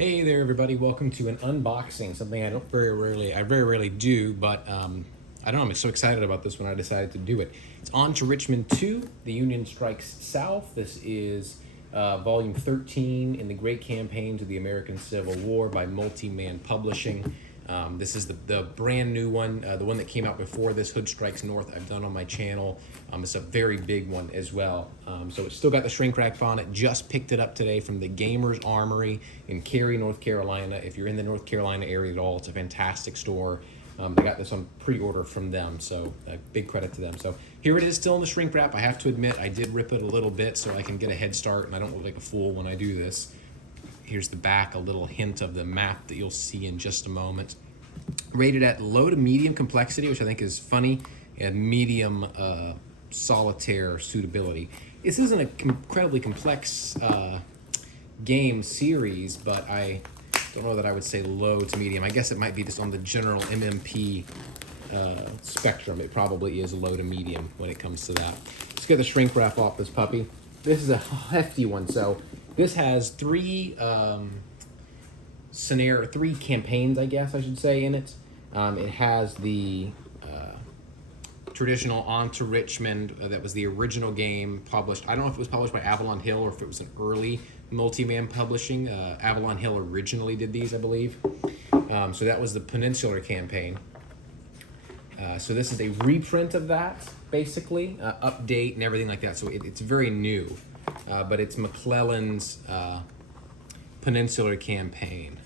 Hey there, everybody! Welcome to an unboxing. Something I very rarely do, but I don't know. I'm so excited about this one. I decided to do it. It's on to Richmond II. The Union Strikes South. This is volume 13 in the Great Campaigns of the American Civil War by Multi-Man Publishing. This is the brand new one, the one that came out before this, Hood Strikes North. I've done on my channel. It's a very big one as well. So it's still got the shrink wrap on it. Just picked it up today from the Gamers Armory in Cary, North Carolina. If you're in the North Carolina area at all, it's a fantastic store. They got this on pre-order from them, so big credit to them. So here it is, still in the shrink wrap. I have to admit, I did rip it a little bit so I can get a head start and I don't look like a fool when I do this. Here's the back, a little hint of the map that you'll see in just a moment. Rated at low to medium complexity, which I think is funny, and medium solitaire suitability. This isn't an incredibly complex game series, but I don't know that I would say low to medium. I guess it might be just on the general MMP spectrum. It probably is low to medium when it comes to that. Let's get the shrink wrap off this puppy. This is a hefty one, so this has three campaigns, I guess I should say, in it. It has the traditional On to Richmond, that was the original game published. I don't know if it was published by Avalon Hill or if it was an early Multi-Man Publishing. Avalon Hill originally did these, I believe. So that was the Peninsular campaign. So this is a reprint of that, basically, update and everything like that. So it's very new, but it's McClellan's Peninsular campaign.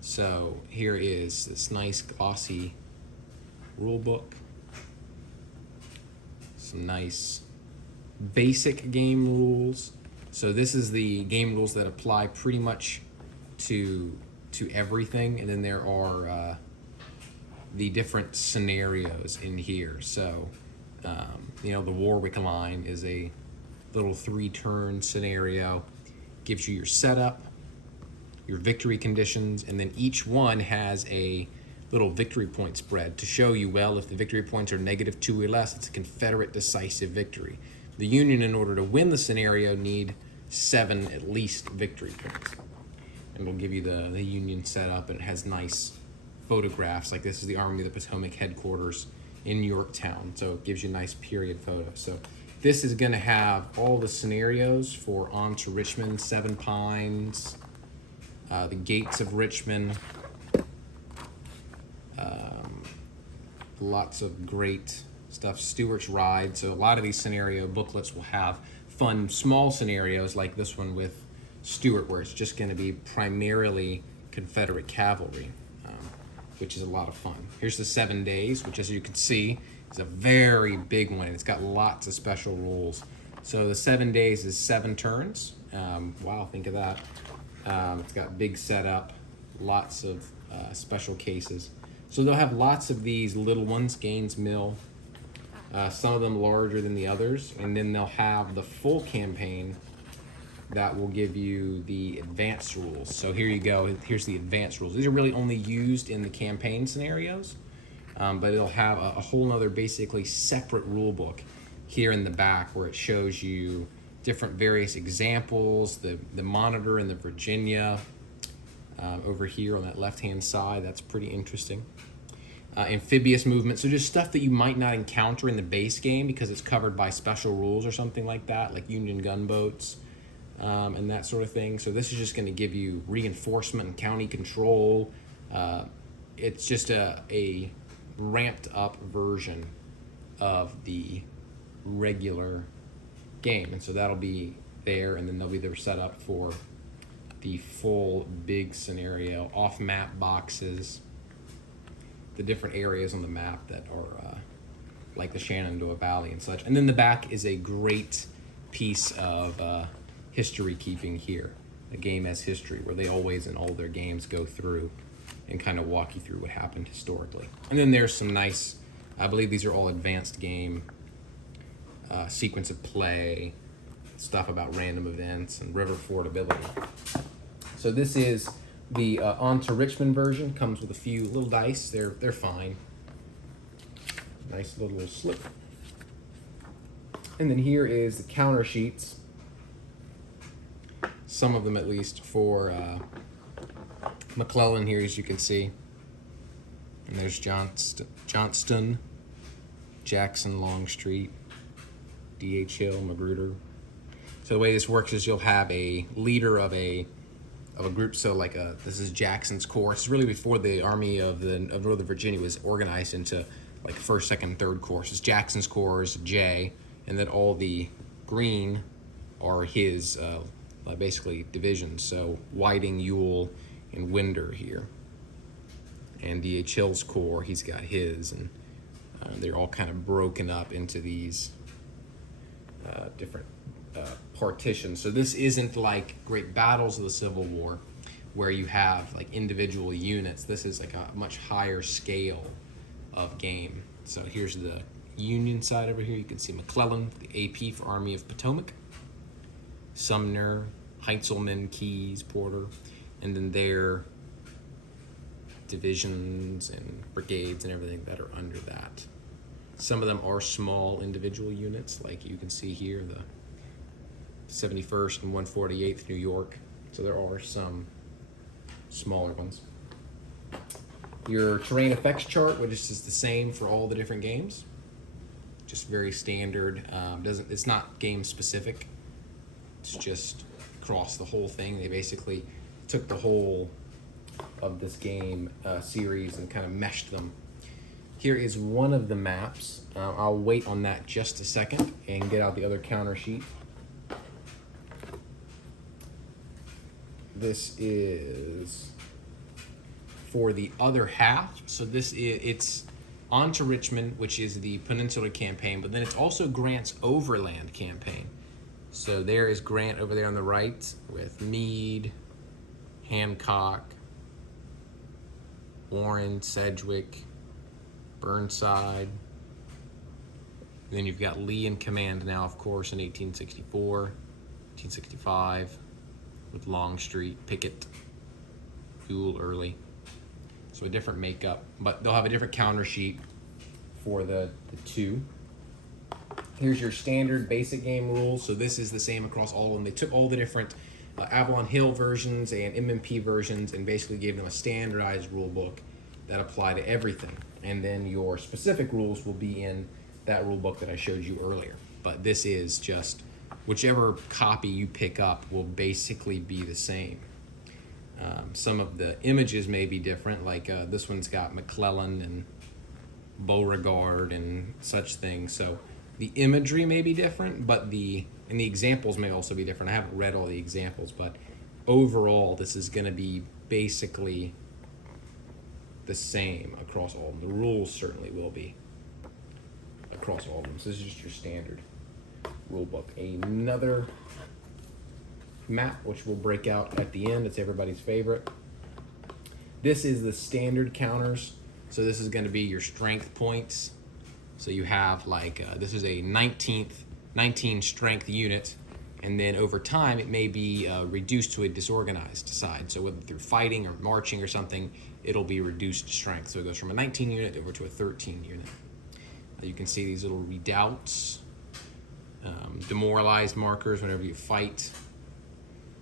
So here is this nice glossy rule book. Some nice basic game rules. So this is the game rules that apply pretty much to everything, and then there are the different scenarios in here. So the Warwick line is a little 3-turn scenario. Gives you your setup, your victory conditions, and then each one has a little victory point spread to show you, well, if the victory points are -2 or less, it's a Confederate decisive victory. The Union, in order to win the scenario, need 7 at least victory points. And we'll give you the Union setup, and it has nice photographs. Like this is the Army of the Potomac headquarters in Yorktown, so it gives you nice period photos. So this is going to have all the scenarios for On to Richmond, Seven Pines, the Gates of Richmond, lots of great stuff. Stuart's Ride. So a lot of these scenario booklets will have fun small scenarios like this one with Stuart, where it's just going to be primarily Confederate cavalry, which is a lot of fun. Here's the 7 days, which, as you can see, is a very big one. It's got lots of special rules. So the 7 days is 7 turns. Wow, think of that. It's got big setup, lots of special cases. So they'll have lots of these little ones, Gaines Mill, some of them larger than the others, and then they'll have the full campaign that will give you the advanced rules. So here you go, here's the advanced rules. These are really only used in the campaign scenarios, but it'll have a whole nother basically separate rule book here in the back where it shows you different various examples, the Monitor and the Virginia, over here on that left-hand side. That's pretty interesting. Amphibious movement, so just stuff that you might not encounter in the base game because it's covered by special rules or something like that, like Union gunboats and that sort of thing. So this is just going to give you reinforcement and county control. It's just a ramped up version of the regular game, and so that'll be there, and then there'll be the setup for the full big scenario, off-map boxes, the different areas on the map that are like the Shenandoah Valley and such. And then the back is a great piece of history keeping here, a game as history, where they always in all their games go through and kind of walk you through what happened historically. And then there's some nice, I believe these are all advanced game sequence of play, stuff about random events and river fordability. So this is the On to Richmond version. Comes with a few little dice. They're fine. Nice little slip. And then here is the counter sheets. Some of them, at least, for McClellan here, as you can see. And there's Johnston, Jackson, Longstreet, D.H. Hill, Magruder. So the way this works is you'll have a leader of a group. So like this is Jackson's Corps. It's really before the Army of Northern Virginia was organized into like first, second, third corps. It's Jackson's Corps is J, and then all the green are his basically divisions. So Whiting, Ewell, and Winder here. And D.H. Hill's Corps, he's got his, and they're all kind of broken up into these different partitions. So this isn't like great battles of the Civil War where you have like individual units. This is like a much higher scale of game. So here's the Union side over here. You can see McClellan, the AP for Army of Potomac, Sumner, Heintzelman, Keyes, Porter, and then their divisions and brigades and everything that are under that. Some of them are small individual units, like you can see here, the 71st and 148th New York. So there are some smaller ones. Your terrain effects chart, which is the same for all the different games, just very standard. It's not game specific. It's just across the whole thing. They basically took the whole of this game series and kind of meshed them. Here is one of the maps. I'll wait on that just a second and get out the other counter sheet. This is for the other half. So it's on to Richmond, which is the Peninsular Campaign, but then it's also Grant's Overland Campaign. So there is Grant over there on the right with Meade, Hancock, Warren, Sedgwick, Burnside. Then you've got Lee in command now, of course, in 1864, 1865, with Longstreet, Pickett, Ewell, Early. So a different makeup, but they'll have a different counter sheet for the two. Here's your standard basic game rules. So this is the same across all of them. They took all the different Avalon Hill versions and MMP versions and basically gave them a standardized rule book that apply to everything. And then your specific rules will be in that rule book that I showed you earlier. But this is just whichever copy you pick up will basically be the same. Some of the images may be different, like this one's got McClellan and Beauregard and such things. So the imagery may be different, but the examples may also be different. I haven't read all the examples, but overall this is going to be basically the same across all of them. The rules certainly will be across all of them. So this is just your standard rule book. Another map, which we'll break out at the end. It's everybody's favorite. This is the standard counters. So this is going to be your strength points. So you have like, this is a 19 strength unit, and then over time it may be reduced to a disorganized side. So whether through fighting or marching or something, it'll be reduced strength. So it goes from a 19 unit over to a 13 unit. You can see these little redoubts, demoralized markers whenever you fight.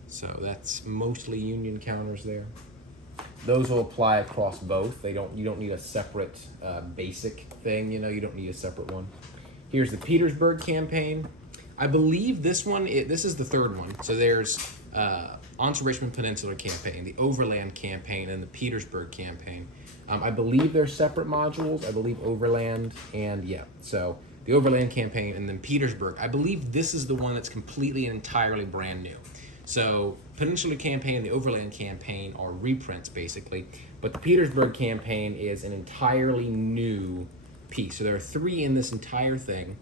So that's mostly Union counters there. Those will apply across both. You don't need a separate basic thing. You don't need a separate one. Here's the Petersburg Campaign. I believe this is the third one. So there's on to Richmond Peninsular Campaign, the Overland Campaign, and the Petersburg Campaign. I believe they're separate modules. I believe Overland so the Overland Campaign and then Petersburg. I believe this is the one that's completely and entirely brand new. So Peninsular Campaign and the Overland Campaign are reprints basically, but the Petersburg Campaign is an entirely new piece. So there are 3 in this entire thing,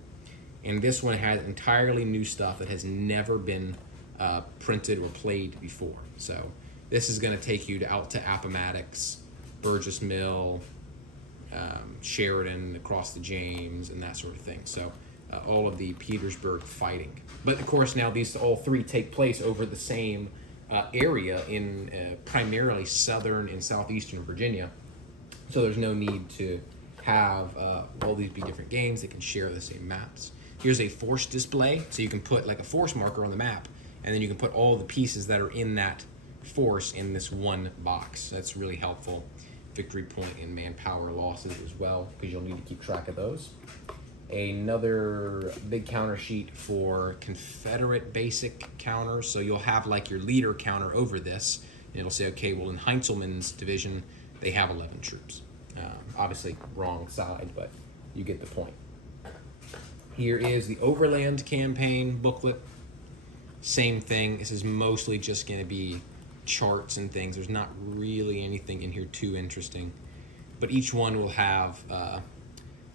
and this one has entirely new stuff that has never been printed or played before. So this is going to take you out to Appomattox, Burgess Mill, Sheridan, across the James, and that sort of thing. So all of the Petersburg fighting. But of course now these all 3 take place over the same area in primarily southern and southeastern Virginia. So there's no need to have all these be different games. They can share the same maps. Here's a force display. So you can put like a force marker on the map, and then you can put all the pieces that are in that force in this one box. That's really helpful. Victory point and manpower losses as well, because you'll need to keep track of those. Another big counter sheet for Confederate basic counters. So you'll have like your leader counter over this, and it'll say, okay, well in Heinzelman's division, they have 11 troops. Obviously wrong side, but you get the point. Here is the Overland Campaign booklet. Same thing. This is mostly just going to be charts and things. There's not really anything in here too interesting, but each one will have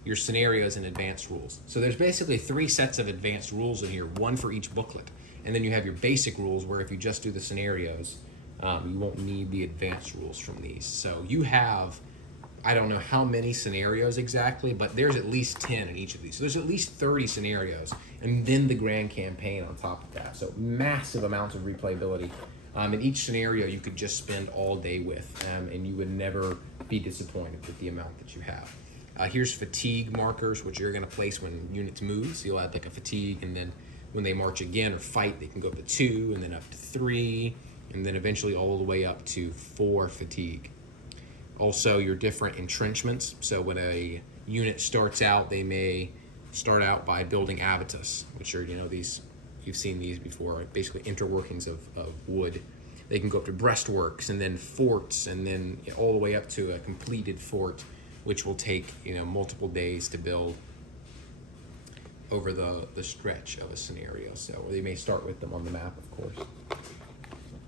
your scenarios and advanced rules. So there's basically 3 sets of advanced rules in here, one for each booklet. And then you have your basic rules where if you just do the scenarios, you won't need the advanced rules from these. So you have, I don't know how many scenarios exactly, but there's at least 10 in each of these. So there's at least 30 scenarios, and then the grand campaign on top of that. So massive amounts of replayability. In each scenario, you could just spend all day with, and you would never be disappointed with the amount that you have. Here's fatigue markers, which you're going to place when units move. So you'll add like a fatigue, and then when they march again or fight, they can go up to 2, and then up to 3, and then eventually all the way up to 4 fatigue. Also, your different entrenchments. So when a unit starts out, they may start out by building abatis, which are, these, you've seen these before, basically interworkings of wood. They can go up to breastworks, and then forts, and then all the way up to a completed fort, which will take multiple days to build over the stretch of a scenario. So they may start with them on the map, of course.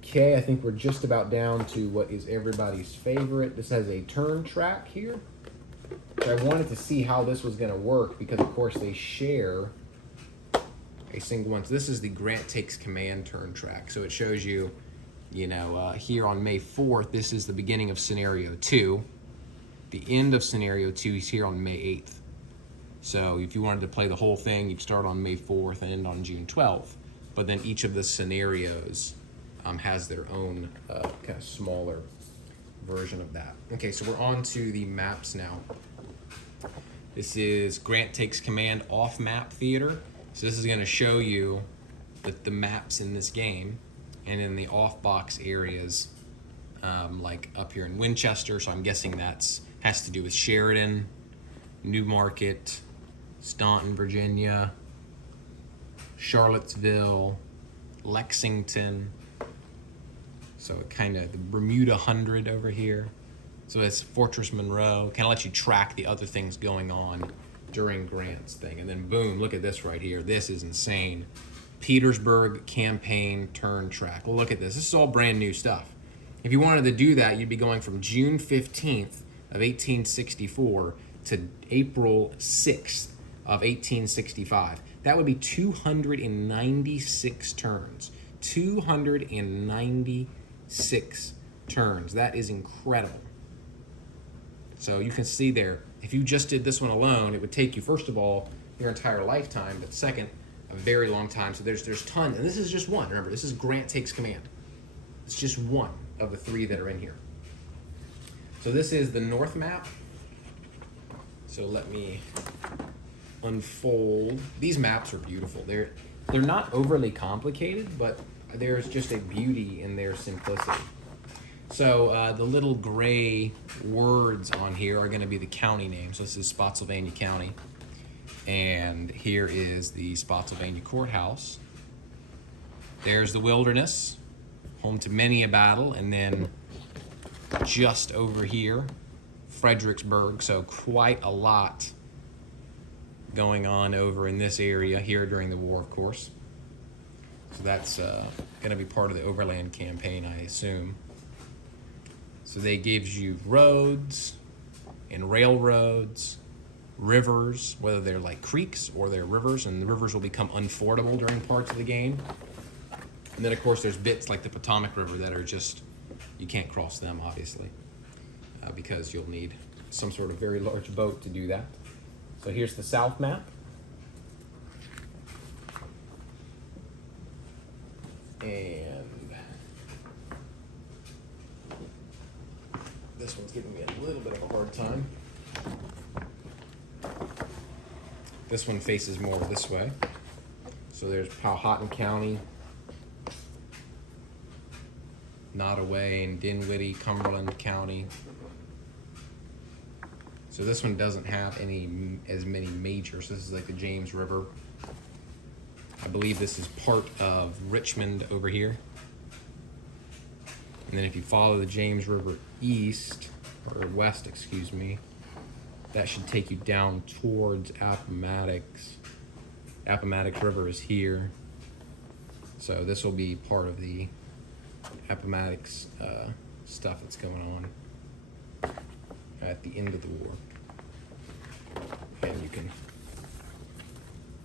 Okay, I think we're just about down to what is everybody's favorite. This has a turn track here. So I wanted to see how this was going to work because, of course, they share a single one. So this is the Grant Takes Command turn track. So it shows you, here on May 4th, this is the beginning of Scenario 2. The end of Scenario 2 is here on May 8th. So if you wanted to play the whole thing, you'd start on May 4th and end on June 12th. But then each of the scenarios has their own kind of smaller version of that. Okay, so we're on to the maps now. This is Grant Takes Command off-map theater. So this is going to show you the maps in this game, and in the off-box areas, like up here in Winchester. So I'm guessing has to do with Sheridan, Newmarket, Staunton, Virginia, Charlottesville, Lexington. So kind of the Bermuda 100 over here. So it's Fortress Monroe. Kind of lets you track the other things going on during Grant's thing. And then boom, look at this right here. This is insane. Petersburg campaign turn track. Well, look at this. This is all brand new stuff. If you wanted to do that, you'd be going from June 15th of 1864 to April 6th of 1865. That would be 296 turns. 296 turns. That is incredible. So you can see there, if you just did this one alone, it would take you, first of all, your entire lifetime, but second, a very long time. So there's tons, and this is just one. Remember, this is Grant Takes Command. It's just one of the 3 that are in here. So this is the North map. So let me unfold. These maps are beautiful. They're not overly complicated, but there's just a beauty in their simplicity. So the little gray words on here are going to be the county names. So this is Spotsylvania County. And here is the Spotsylvania Courthouse. There's the Wilderness, home to many a battle. And then just over here, Fredericksburg. So quite a lot going on over in this area here during the war, of course. So that's going to be part of the Overland Campaign, I assume. So they gives you roads and railroads, rivers, whether they're like creeks or they're rivers, and the rivers will become unfordable during parts of the game. And then, of course, there's bits like the Potomac River that are just, you can't cross them, obviously, because you'll need some sort of very large boat to do that. So here's the South map. And this one's giving me a little bit of a hard time. This one faces more this way. So there's Powhatan County, Nottoway and Dinwiddie, Cumberland County. So this one doesn't have as many majors. This is like the James River. I believe this is part of Richmond over here. And then if you follow the James River east, or west, excuse me, that should take you down towards Appomattox. Appomattox River is here. So this will be part of the Appomattox stuff that's going on at the end of the war. And you can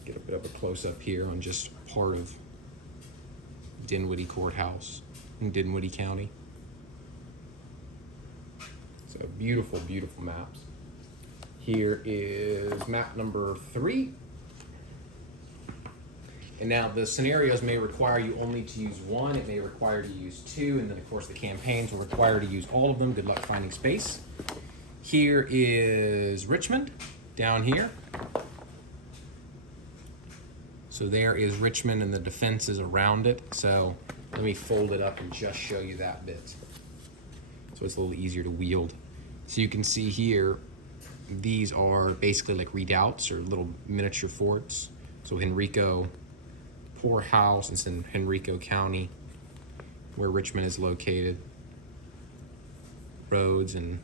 get a bit of a close-up here on just part of Dinwiddie Courthouse in Dinwiddie County. So beautiful, beautiful maps. Here is map number 3. And now the scenarios may require you only to use one, it may require to use 2, and then of course the campaigns will require to use all of them. Good luck finding space. Here is Richmond, down here. So there is Richmond and the defenses around it. So let me fold it up and just show you that bit, so it's a little easier to wield. So you can see here, these are basically like redoubts or little miniature forts. So Henrico Poorhouse, it's in Henrico County, where Richmond is located. Roads and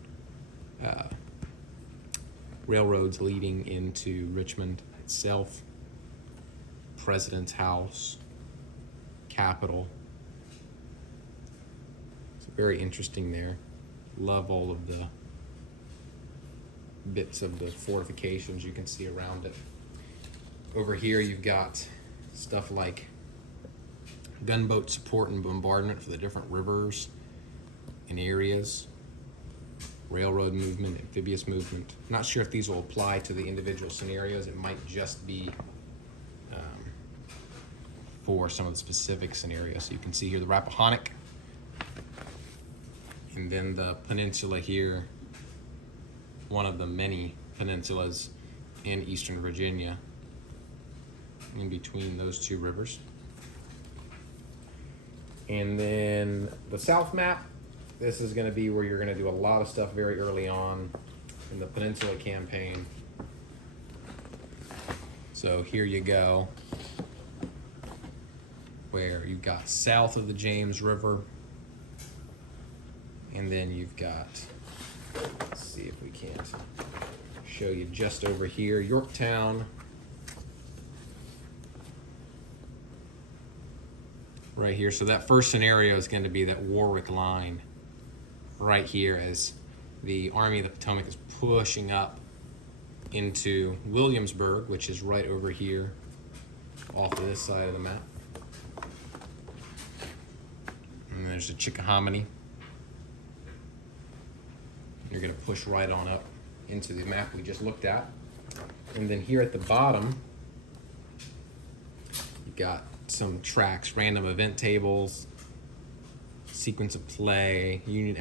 railroads leading into Richmond itself. President's House, Capitol. It's very interesting there. Love all of the bits of the fortifications you can see around it. Over here you've got stuff like gunboat support and bombardment for the different rivers and areas, railroad movement, amphibious movement. I'm not sure if these will apply to the individual scenarios. It might just be for some of the specific scenarios. So you can see here the Rappahannock, and then the peninsula here, one of the many peninsulas in eastern Virginia, in between those two rivers. And then the south map, this is going to be where you're going to do a lot of stuff very early on in the Peninsula campaign. So here you go, where you've got south of the James River, and then you've got, let's see if we can't show you just over here, Yorktown, right here. So that first scenario is going to be that Warwick line right here as the Army of the Potomac is pushing up into Williamsburg, which is right over here off of this side of the map. And there's the Chickahominy. You're going to push right on up into the map we just looked at. And then here at the bottom, you've got some tracks, random event tables, sequence of play, Union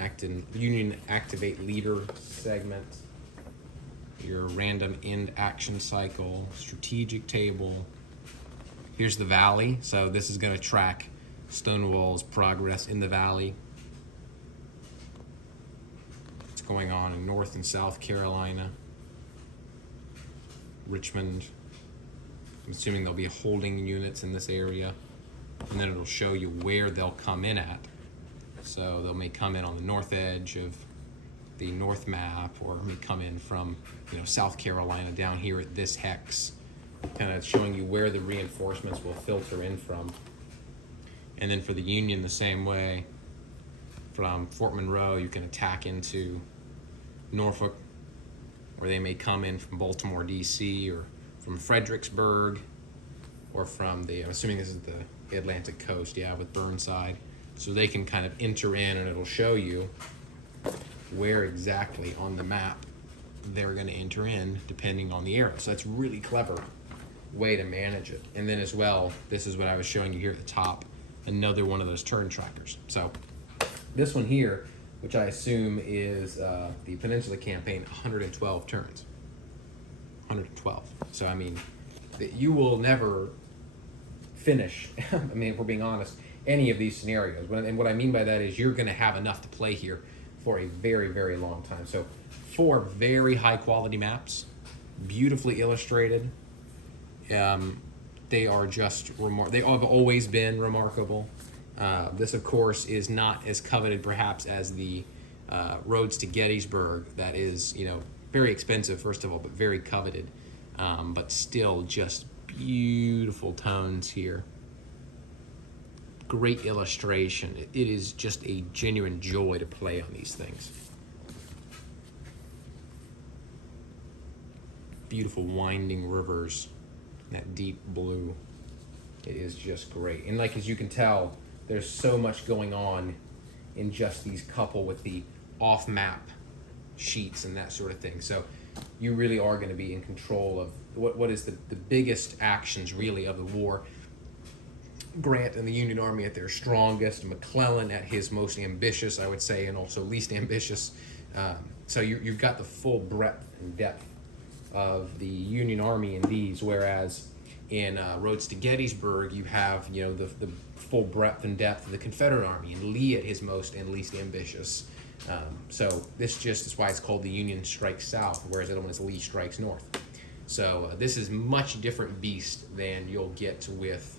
Activate Leader segment, your random end action cycle, strategic table. Here's the valley. So this is going to track Stonewall's progress in the valley. What's going on in North and South Carolina. Richmond. I'm assuming there'll be holding units in this area. And then it'll show you where they'll come in at. So they may come in on the north edge of the north map, or may come in from, South Carolina down here at this hex, kind of showing you where the reinforcements will filter in from. And then for the Union, the same way. From Fort Monroe, you can attack into Norfolk, or they may come in from Baltimore, D.C., or from Fredericksburg, or from I'm assuming this is the Atlantic coast, with Burnside. So they can kind of enter in, and it'll show you where exactly on the map they're going to enter in, depending on the area. So that's really clever way to manage it. And then as well, this is what I was showing you here at the top, another one of those turn trackers. So this one here, which I assume is the Peninsula campaign, 112 turns. 112. So you will never finish. If we're being honest, any of these scenarios. And what I mean by that is you're going to have enough to play here for a very, very long time. So 4 very high quality maps, beautifully illustrated. They are just they have always been remarkable. This, of course, is not as coveted perhaps as the Roads to Gettysburg. That is, very expensive, first of all, but very coveted. But still just beautiful tones here. Great illustration. It is just a genuine joy to play on these things. Beautiful winding rivers, that deep blue. It is just great. And as you can tell, there's so much going on in just these couple with the off-map sheets and that sort of thing. So you really are going to be in control of what is the biggest actions really of the war. Grant and the Union Army at their strongest, McClellan at his most ambitious, I would say, and also least ambitious. So you've got the full breadth and depth of the Union Army in these, whereas in Roads to Gettysburg, you have the full breadth and depth of the Confederate Army, and Lee at his most and least ambitious. So this just is why it's called the Union Strikes South, whereas the other one is Lee Strikes North. So this is much different beast than you'll get with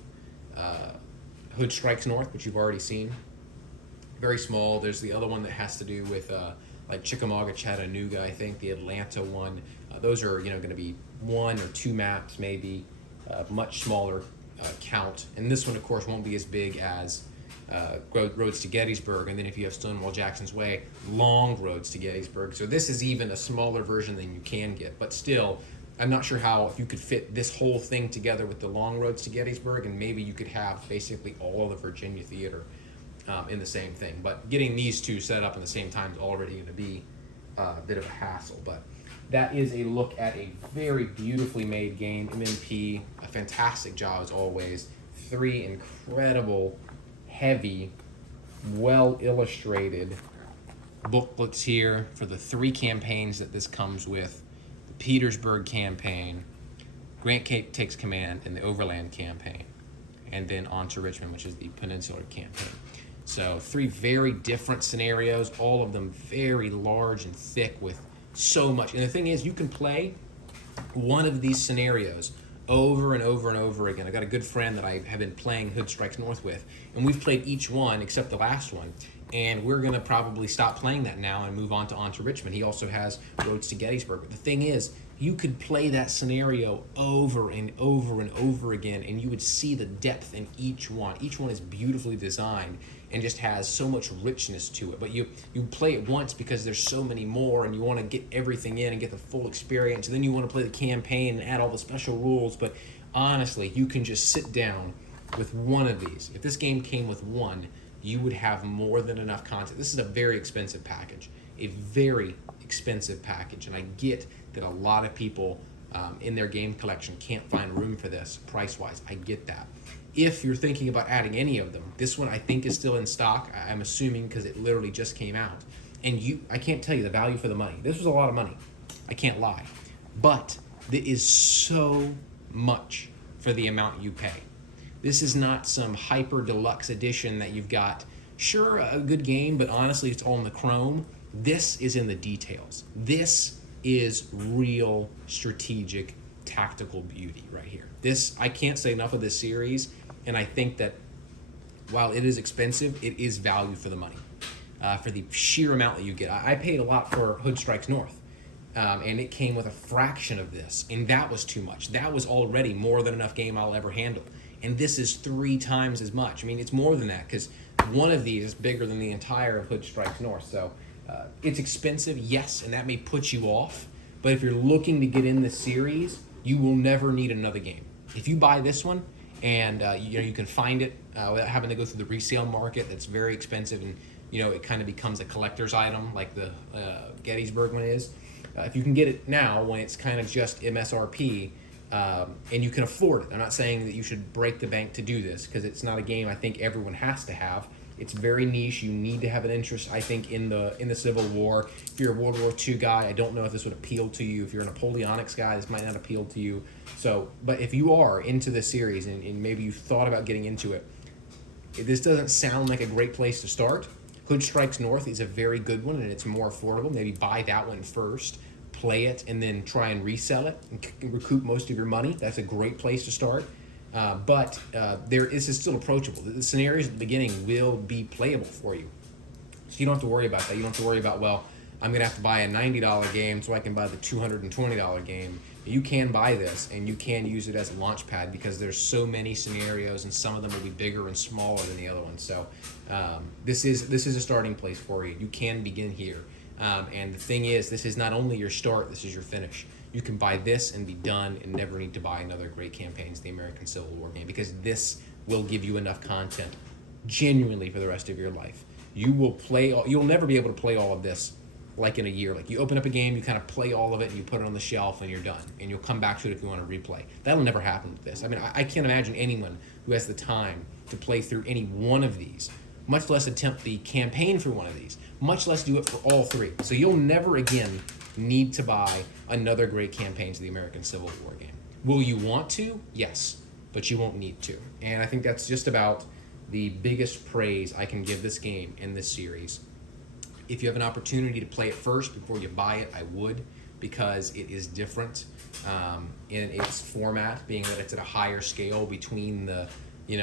Hood Strikes North, which you've already seen. Very small. There's the other one that has to do with Chickamauga, Chattanooga, I think, the Atlanta one. Those are going to be 1 or 2 maps, maybe, much smaller count. And this one, of course, won't be as big as Roads to Gettysburg. And then if you have Stonewall Jackson's Way, long Roads to Gettysburg. So this is even a smaller version than you can get. But still, I'm not sure if you could fit this whole thing together with the long Roads to Gettysburg, and maybe you could have basically all of the Virginia theater in the same thing. But getting these two set up at the same time is already going to be a bit of a hassle. But that is a look at a very beautifully made game. MMP, a fantastic job as always. 3 incredible, heavy, well-illustrated booklets here for the 3 campaigns that this comes with. The Petersburg campaign, Grant takes command, and the Overland campaign, and then on to Richmond, which is the Peninsular campaign. So 3 very different scenarios, all of them very large and thick with so much. And the thing is, you can play one of these scenarios over and over and over again. I got a good friend that I have been playing Hood Strikes North with, and we've played each one except the last one. And we're going to probably stop playing that now and move on to Richmond. He also has Roads to Gettysburg. But the thing is, you could play that scenario over and over and over again, and you would see the depth in each one. Each one is beautifully designed and just has so much richness to it. But you play it once because there's so many more, and you want to get everything in and get the full experience. And then you want to play the campaign and add all the special rules. But honestly, you can just sit down with one of these. If this game came with one, you would have more than enough content. This is a very expensive package, a very expensive package, and I get that a lot of people in their game collection can't find room for this price-wise. I get that. If you're thinking about adding any of them, this one I think is still in stock. I'm assuming because it literally just came out. And I can't tell you the value for the money. This was a lot of money. I can't lie. But there is so much for the amount you pay. This is not some hyper deluxe edition that you've got, sure, a good game, but honestly, it's all in the chrome. This is in the details. This is real strategic, tactical beauty right here. This, I can't say enough of this series, and I think that while it is expensive, it is value for the money, for the sheer amount that you get. I paid a lot for Hood Strikes North, and it came with a fraction of this, and that was too much. That was already more than enough game I'll ever handle. And this is 3 times as much. I mean, it's more than that because one of these is bigger than the entire of Hood Strikes North. So it's expensive, yes, and that may put you off. But if you're looking to get in the series, you will never need another game. If you buy this one and you can find it without having to go through the resale market, that's very expensive, and it kind of becomes a collector's item like the Gettysburg one is. If you can get it now when it's kind of just MSRP. And you can afford it. I'm not saying that you should break the bank to do this because it's not a game I think everyone has to have. It's very niche. You need to have an interest, I think, in the Civil War. If you're a World War II guy, I don't know if this would appeal to you. If you're a Napoleonics guy, this might not appeal to you. So, but if you are into this series and maybe you've thought about getting into it, This doesn't sound like a great place to start. Hood Strikes North is a very good one, and it's more affordable. Maybe buy that one first, play it, and then try and resell it and recoup most of your money. That's a great place to start. But this is still approachable. The scenarios at the beginning will be playable for you. So you don't have to worry about that. You don't have to worry about, well, I'm going to have to buy a $90 game so I can buy the $220 game. You can buy this, and you can use it as a launch pad because there's so many scenarios, and some of them will be bigger and smaller than the other ones. So this is a starting place for you. You can begin here. And the thing is, this is not only your start, this is your finish. You can buy this and be done and never need to buy another Great Campaigns, the American Civil War game, because this will give you enough content genuinely for the rest of your life. You'll never be able to play all of this like in a year. Like, you open up a game, you kind of play all of it, and you put it on the shelf, and you're done. And you'll come back to it if you want to replay. That'll never happen with this. I mean, I can't imagine anyone who has the time to play through any one of these, much less attempt the campaign for one of these, much less do it for all three. So you'll never again need to buy another Great Campaigns of the American Civil War game. Will you want to? Yes, but you won't need to. And I think that's just about the biggest praise I can give this game in this series. If you have an opportunity to play it first before you buy it, I would, because it is different in its format, being that it's at a higher scale between the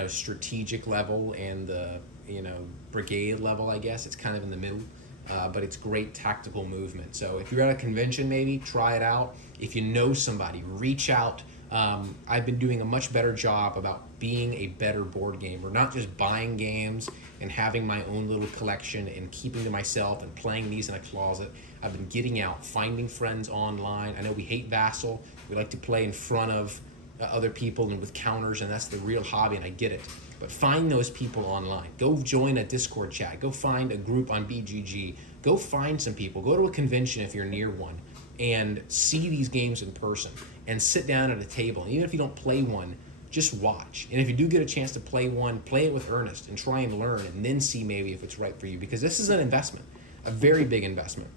strategic level and the brigade level. I guess it's kind of in the middle, but it's great tactical movement. So if you're at a convention, maybe try it out. If you know somebody, reach out. I've been doing a much better job about being a better board gamer, not just buying games and having my own little collection and keeping to myself and playing these in a closet. I've been getting out, finding friends online. I know we hate Vassal. We like to play in front of other people and with counters, and that's the real hobby, and I get it. But find those people online. Go join a Discord chat. Go find a group on BGG. Go find some people. Go to a convention if you're near one and see these games in person and sit down at a table. And even if you don't play one, just watch. And if you do get a chance to play one, play it with Ernest and try and learn, and then see maybe if it's right for you, because this is an investment, a very big investment.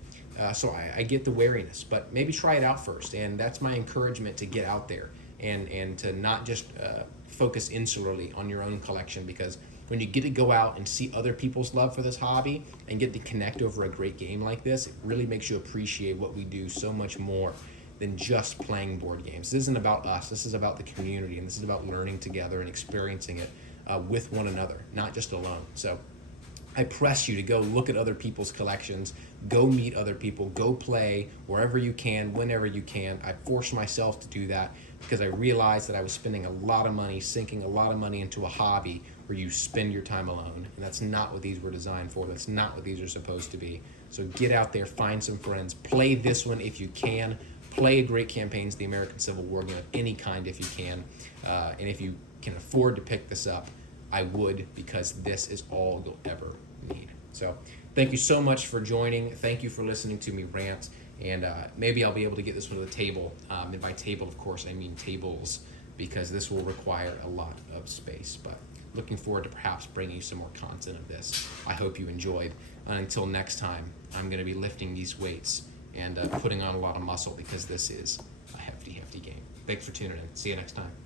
So I get the wariness, but maybe try it out first. And that's my encouragement, to get out there and to not just focus insularly on your own collection, because when you get to go out and see other people's love for this hobby and get to connect over a great game like this, it really makes you appreciate what we do so much more than just playing board games. This isn't about us. This is about the community, and this is about learning together and experiencing it with one another, not just alone. So I press you to go look at other people's collections, go meet other people, go play wherever you can, whenever you can. I force myself to do that because I realized that I was spending a lot of money, sinking a lot of money into a hobby where you spend your time alone. And that's not what these were designed for. That's not what these are supposed to be. So get out there, find some friends, play this one if you can. Play a Great Campaigns, the American Civil War game of any kind if you can. And if you can afford to pick this up, I would, because this is all you'll ever need. So thank you so much for joining. Thank you for listening to me rant. And maybe I'll be able to get this one to the table. And by table, of course, I mean tables, because this will require a lot of space. But looking forward to perhaps bringing you some more content of this. I hope you enjoyed. Until next time, I'm going to be lifting these weights and putting on a lot of muscle, because this is a hefty, hefty game. Thanks for tuning in. See you next time.